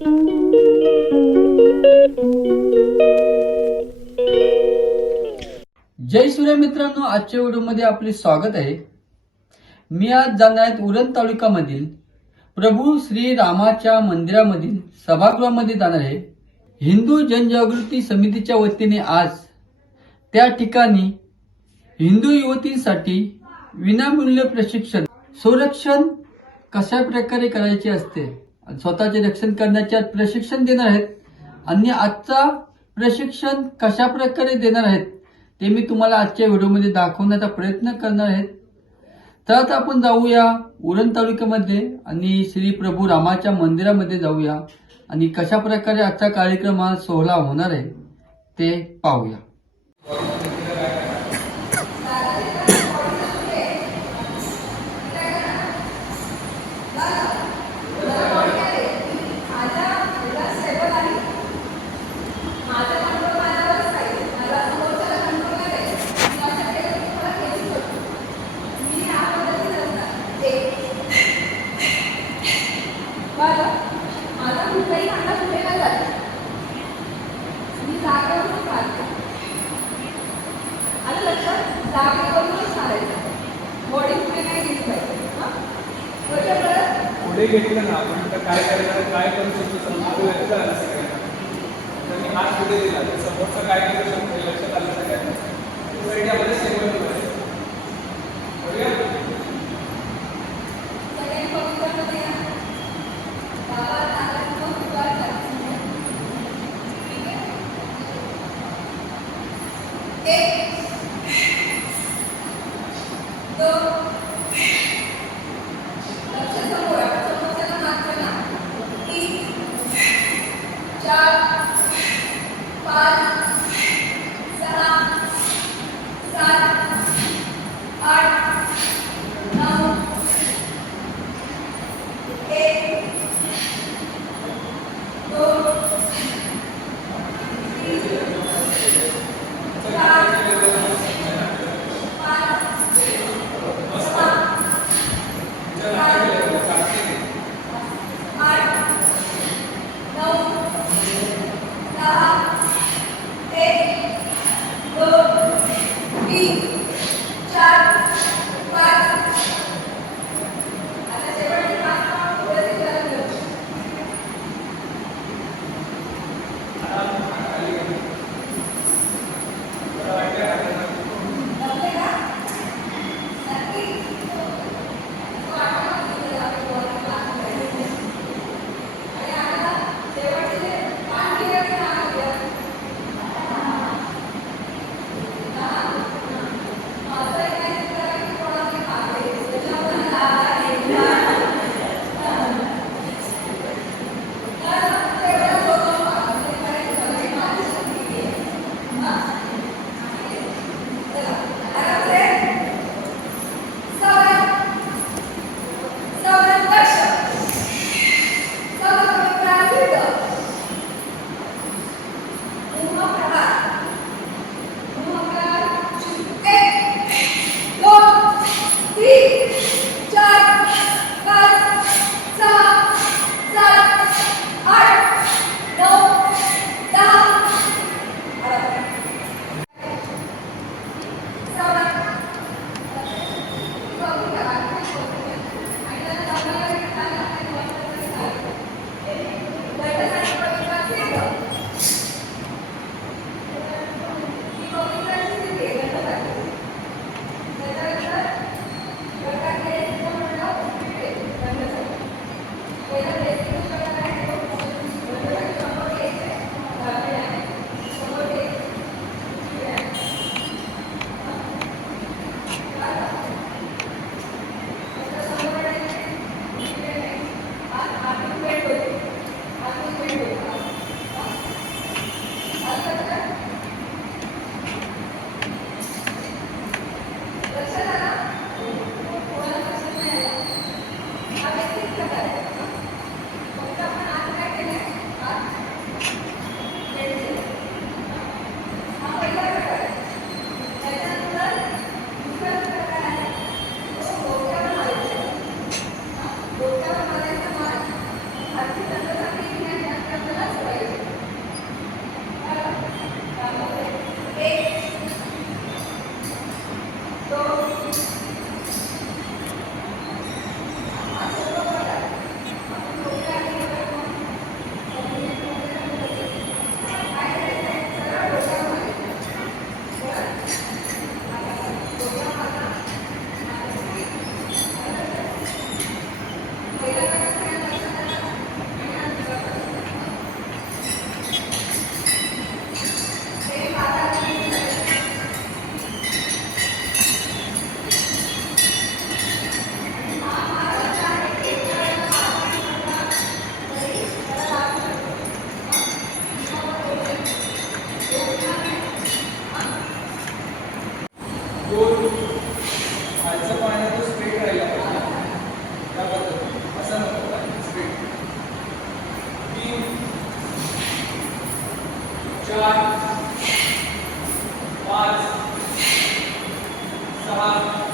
जय सूर्य मित्रांनो आजच्या व्हिडिओमध्ये आपले स्वागत आहे. मी आज जाणार आहेत उरण तालुक्यामधील प्रभू श्री रामाच्या मंदिरामधील सभागृहामध्ये जाणार आहे. हिंदू जनजागृती समितीच्या वतीने आज त्या ठिकाणी हिंदू युवतींसाठी विनामूल्य प्रशिक्षण संरक्षण कशा प्रकारे करायचे असते? स्वतःचे रक्षण करण्याचे आज प्रशिक्षण देणार आहेत. आणि आजचा प्रशिक्षण कशा प्रकारे देणार आहेत ते मी तुम्हाला आजच्या व्हिडिओमध्ये दाखवण्याचा प्रयत्न करणार आहेत. तर आपण जाऊया उरण तालुक्यामध्ये आणि श्री प्रभू रामाच्या मंदिरामध्ये जाऊया आणि कशा प्रकारे आजचा कार्यक्रम हा सोहळा होणार आहे ते पाहूया. ते घेतलं ना आपण तर काय करणार काय करू शकतो समोर व्यक्त आला सगळ्यांना. तर मी हात पुढे दिला. तर समोरचं काय करू शकतो लक्षात आलं सगळ्यांना. त्यासाठी सेवन चार पाच सहा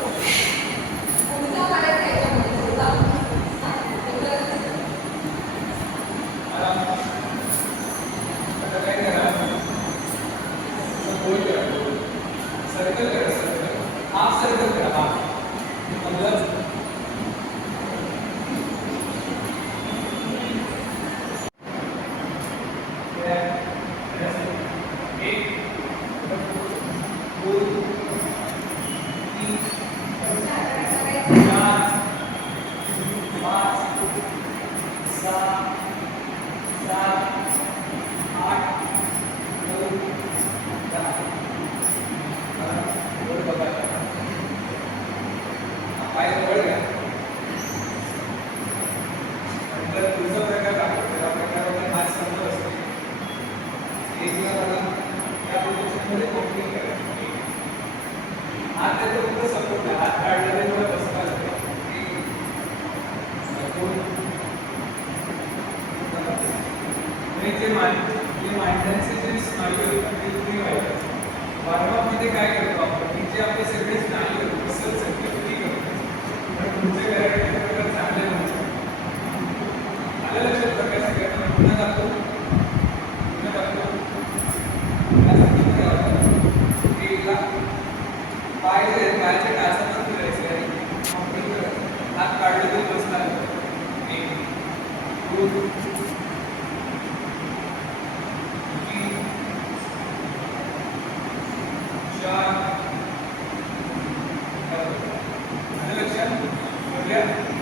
बघूया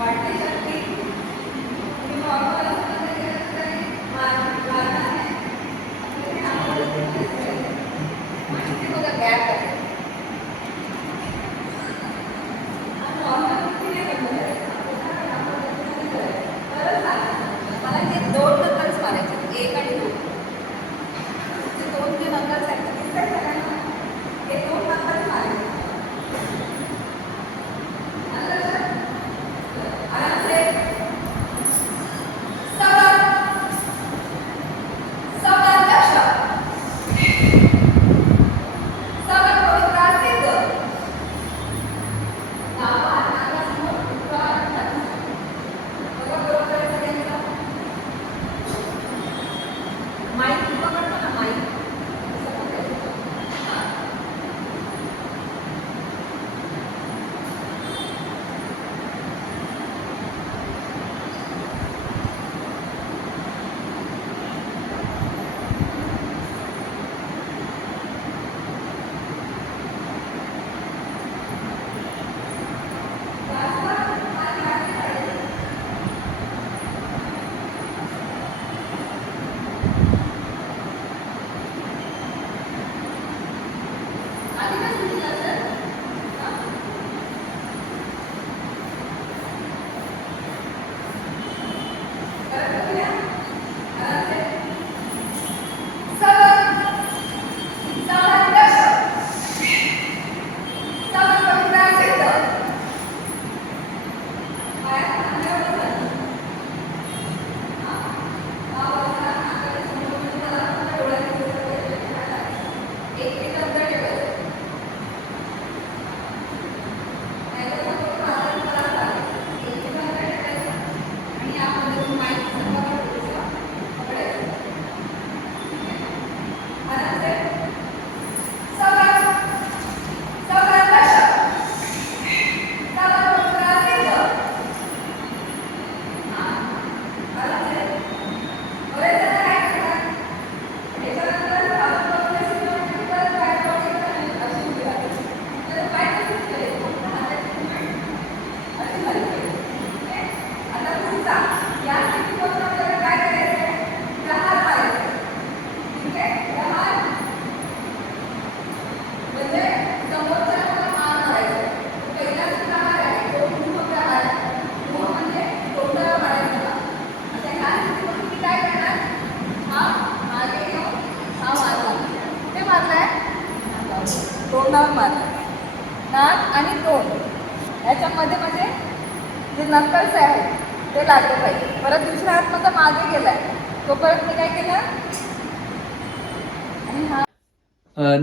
ಮಾಡ್ತಾ ಇದ್ದಾರೆ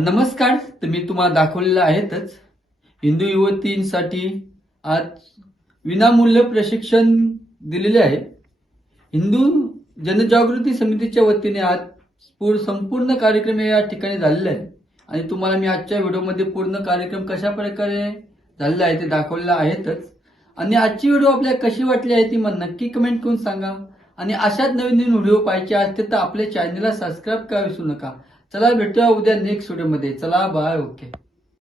नमस्कार तर मी तुम्हाला दाखवलेलं आहेतच हिंदू युवतींसाठी आज विनामूल्य प्रशिक्षण दिलेले आहे. हिंदू जनजागृती समितीच्या वतीने आज पूर संपूर्ण कार्यक्रम हे या ठिकाणी झालेला आहे. आणि तुम्हाला मी आजच्या व्हिडिओमध्ये पूर्ण कार्यक्रम कशा प्रकारे झालेला आहे ते दाखवलेला आहेतच आणि आजची व्हिडिओ आपल्याला कशी वाटली आहे ती मला नक्की कमेंट करून सांगा. आणि अशाच नवीन नवीन व्हिडिओ पाहिजे असतील तर आपल्या चॅनलला सबस्क्राईब करा विसरू नका. चला भेटूया उद्या नेक्स्ट व्हिडिओमध्ये चला बाय ओके